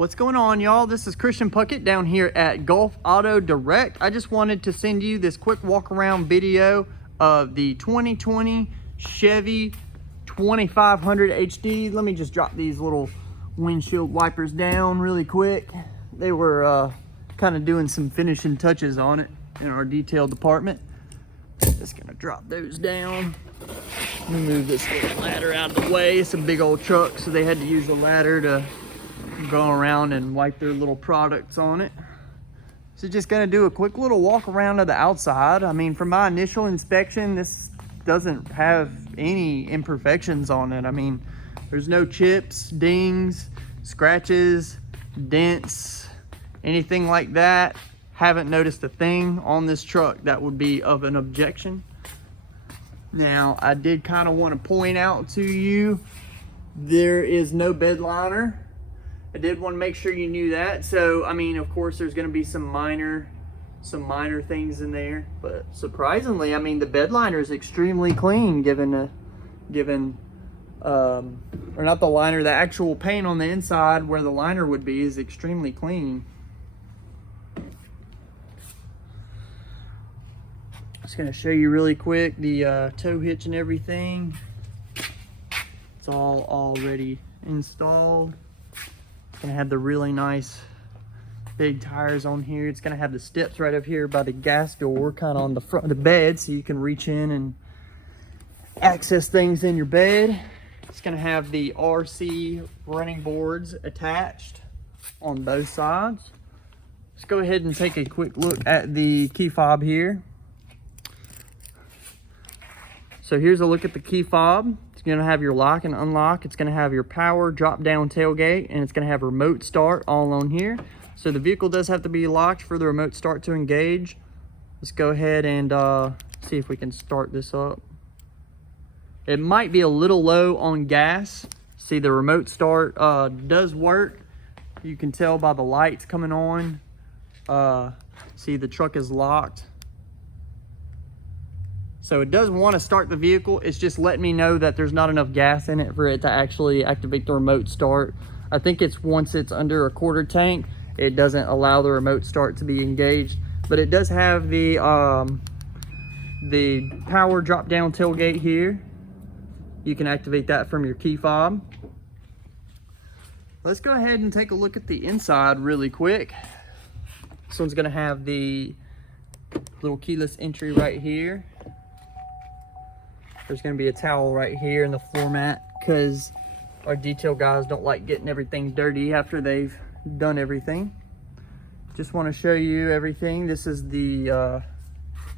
What's going on, y'all? This is Christian Puckett down here at Gulf Auto Direct. I just wanted to send you this quick walk around video of the 2020 Chevy 2500 HD. Let me just drop these little windshield wipers down really quick. They were kind of doing some finishing touches on it in our detail department. Just gonna drop those down. Let me move this little ladder out of the way. It's a big old truck, so they had to use a ladder to go around and wipe their little products on it. So just gonna do a quick little walk around of the outside. I mean, from my initial inspection, this doesn't have any imperfections on it. I mean, there's no chips, dings, scratches, dents, anything like that. Haven't noticed a thing on this truck that would be of an objection. Now, I did kind of want to point out to you, there is no bed liner. I did want to make sure you knew that. So, I mean, of course, there's going to be some minor things in there, but surprisingly, I mean, the bed liner is extremely clean, or not the liner, the actual paint on the inside where the liner would be is extremely clean. Just going to show you really quick the tow hitch and everything. It's all already installed. Gonna have the really nice big tires on here. It's gonna have the steps right up here by the gas door, kind of on the front of the bed, so you can reach in and access things in your bed. It's gonna have the RC running boards attached on both sides. Let's go ahead and take a quick look at the key fob here. So here's a look at the key fob. It's going to have your lock and unlock. It's going to have your power drop down tailgate, and it's going to have remote start all on here. So the vehicle does have to be locked for the remote start to engage. Let's go ahead and see if we can start this up. It might be a little low on gas. See, the remote start does work. You can tell by the lights coming on. See, the truck is locked. So it does want to start the vehicle. It's just letting me know that there's not enough gas in it for it to actually activate the remote start. I think it's once it's under a quarter tank, it doesn't allow the remote start to be engaged. But it does have the power drop down tailgate here. You can activate that from your key fob. Let's go ahead and take a look at the inside really quick. This one's gonna have the little keyless entry right here. There's going to be a towel right here in the floor mat because our detail guys don't like getting everything dirty after they've done everything. Just want to show you everything. This is the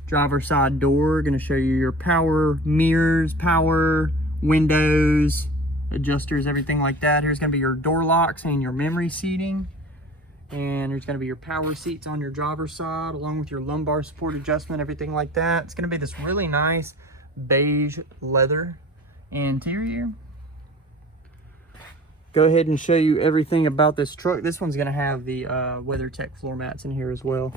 driver's side door. Going to show you your power mirrors, power windows, adjusters, everything like that. Here's going to be your door locks and your memory seating. And there's going to be your power seats on your driver's side along with your lumbar support adjustment, everything like that. It's going to be this really nice beige leather interior. Go ahead and show you everything about this truck. This one's going to have the WeatherTech floor mats in here as well.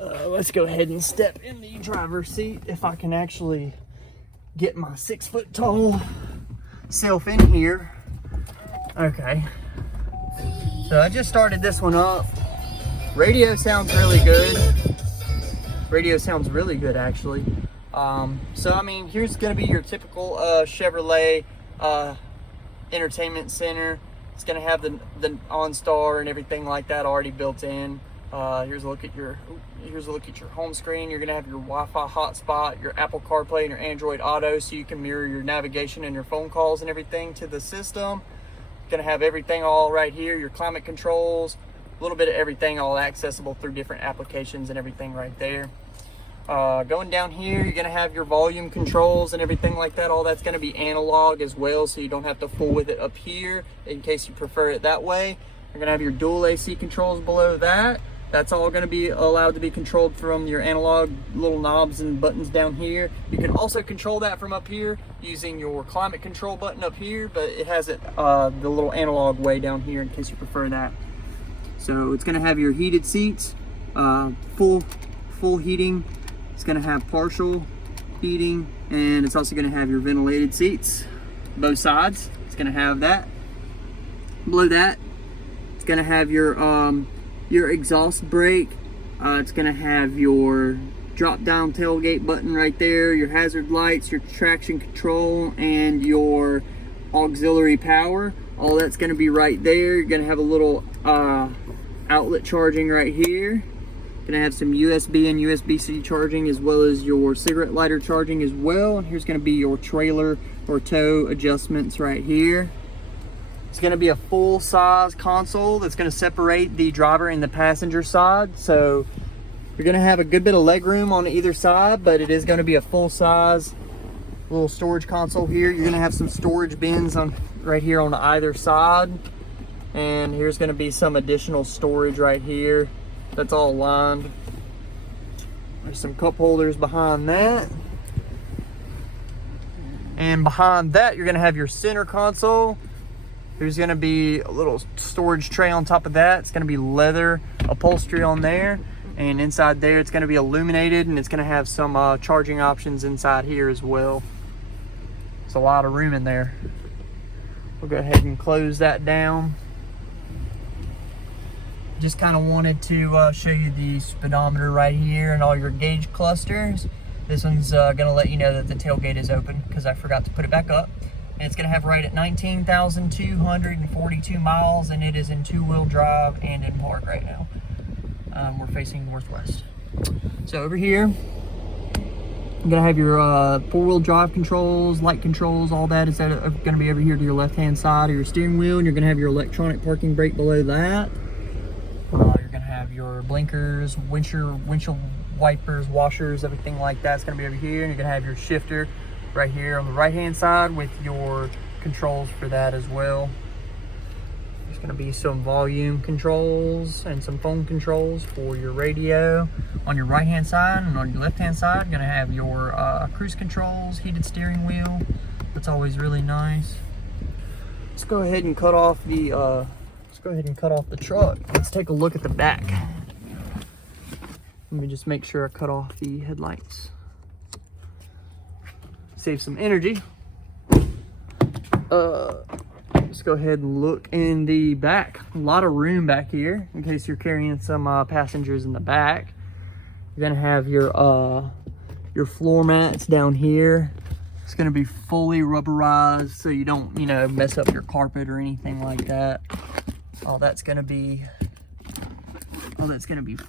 Let's go ahead and step in the driver's seat if I can actually get my 6-foot tall self in here. Okay, so I just started this one up. Radio sounds really good. Radio sounds really good, actually. So I mean, here's gonna be your typical Chevrolet entertainment center. It's gonna have the OnStar and everything like that already built in. Here's a look at your home screen. You're gonna have your Wi-Fi hotspot, your Apple CarPlay, and your Android Auto, so you can mirror your navigation and your phone calls and everything to the system. Gonna have everything all right here. Your climate controls, a little bit of everything, all accessible through different applications and everything right there. Going down here, you're gonna have your volume controls and everything like that. All that's gonna be analog as well, so you don't have to fool with it up here in case you prefer it that way. You're gonna have your dual AC controls below that. That's all gonna be allowed to be controlled from your analog little knobs and buttons down here. You can also control that from up here using your climate control button up here, but it has it the little analog way down here in case you prefer that. So it's gonna have your heated seats, full heating. It's going to have partial heating, and it's also going to have your ventilated seats, both sides. It's going to have that. Below that, It's gonna have your exhaust brake. It's gonna have your drop down tailgate button right there, your hazard lights, your traction control, and your auxiliary power. All that's gonna be right there. You're gonna have a little outlet charging right here. Gonna have some USB and USB-C charging, as well as your cigarette lighter charging as well. And here's gonna be your trailer or tow adjustments right here. It's gonna be a full-size console that's gonna separate the driver and the passenger side. So you're gonna have a good bit of leg room on either side, but it is gonna be a full-size little storage console here. You're gonna have some storage bins on right here on either side. And here's gonna be some additional storage right here. That's all lined. There's some cup holders behind that. And behind that, you're gonna have your center console. There's gonna be a little storage tray on top of that. It's gonna be leather upholstery on there. And inside there, it's gonna be illuminated, and it's gonna have some charging options inside here as well. It's a lot of room in there. We'll go ahead and close that down. Just kind of wanted to show you the speedometer right here and all your gauge clusters. This one's gonna let you know that the tailgate is open because I forgot to put it back up. And it's gonna have right at 19,242 miles, and it is in two-wheel drive and in park right now. We're facing northwest. So over here, you're gonna have your four-wheel drive controls, light controls, all that is gonna be over here to your left-hand side of your steering wheel, and you're gonna have your electronic parking brake below that. You're gonna have your blinkers, windshield wipers, washers, everything like that's gonna be over here. And you're gonna have your shifter right here on the right-hand side with your controls for that as well. There's gonna be some volume controls and some phone controls for your radio on your right-hand side, and on your left-hand side, you're gonna have your cruise controls, heated steering wheel. That's always really nice. Let's go ahead and cut off the truck. Let's take a look at the back. Let me just make sure I cut off the headlights. Save some energy. Let's go ahead and look in the back. A lot of room back here in case you're carrying some passengers in the back. You're gonna have your floor mats down here. It's gonna be fully rubberized so you don't, mess up your carpet or anything like that. All that's gonna be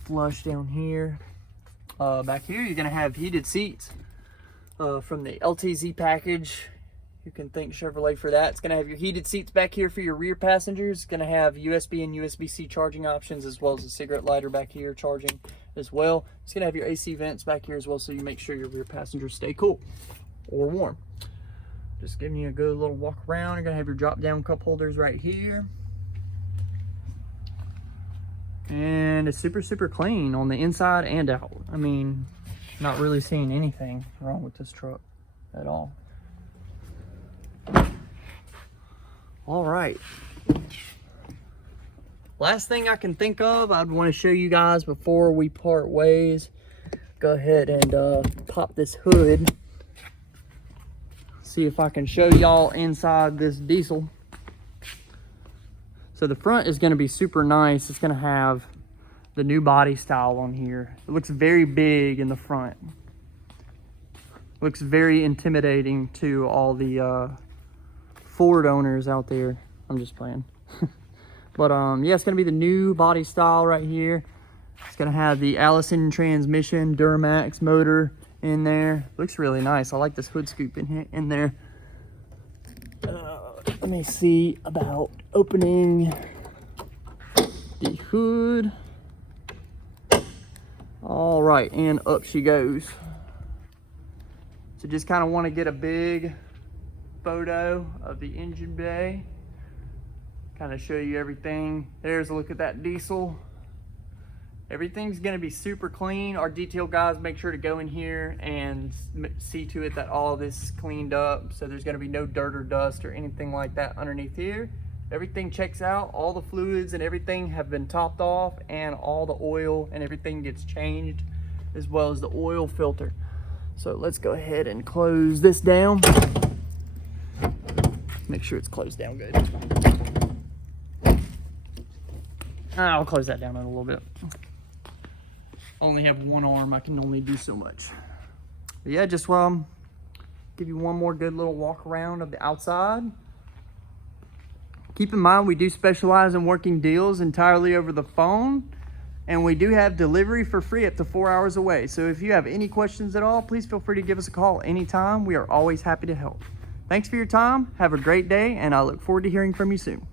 flush down here. Back here, you're gonna have heated seats from the LTZ package. You can thank Chevrolet for that. It's gonna have your heated seats back here for your rear passengers. It's gonna have USB and USB-C charging options, as well as a cigarette lighter back here charging as well. It's gonna have your AC vents back here as well, so you make sure your rear passengers stay cool or warm. Just giving you a good little walk around. You're gonna have your drop down cup holders right here. And it's super, super clean on the inside and out. I mean, not really seeing anything wrong with this truck at all. All right. Last thing I can think of, I'd want to show you guys before we part ways. Go ahead and pop this hood. See if I can show y'all inside this diesel. So the front is going to be super nice. It's going to have the new body style on here. It looks very big in the front. Looks very intimidating to all the Ford owners out there. I'm just playing. But yeah, it's going to be the new body style right here. It's going to have the Allison transmission, Duramax motor in there. Looks really nice. I like this hood scoop in there. Let me see about opening the hood. All right, and up she goes. So just kind of want to get a big photo of the engine bay. Kind of show you everything. There's a look at that diesel. Everything's going to be super clean. Our detail guys make sure to go in here and see to it that all this is cleaned up. So there's going to be no dirt or dust or anything like that underneath here. Everything checks out. All the fluids and everything have been topped off, and all the oil and everything gets changed, as well as the oil filter. So let's go ahead and close this down. Make sure it's closed down good. I'll close that down in a little bit. I only have one arm. I can only do so much. But yeah, just give you one more good little walk around of the outside. Keep in mind, we do specialize in working deals entirely over the phone, and we do have delivery for free up to 4 hours away. So if you have any questions at all, please feel free to give us a call anytime. We are always happy to help. Thanks for your time. Have a great day, and I look forward to hearing from you soon.